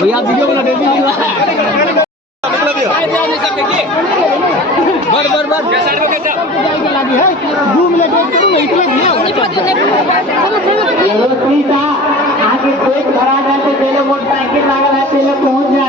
भैया वीडियो बना दे दीजिए बर साइड में कैसा लगी है घूम ले देख करूं नहीं तो दिया आगे कोई खड़ा जाते पहले मोटरसाइकिल लागल है पहले पहुंच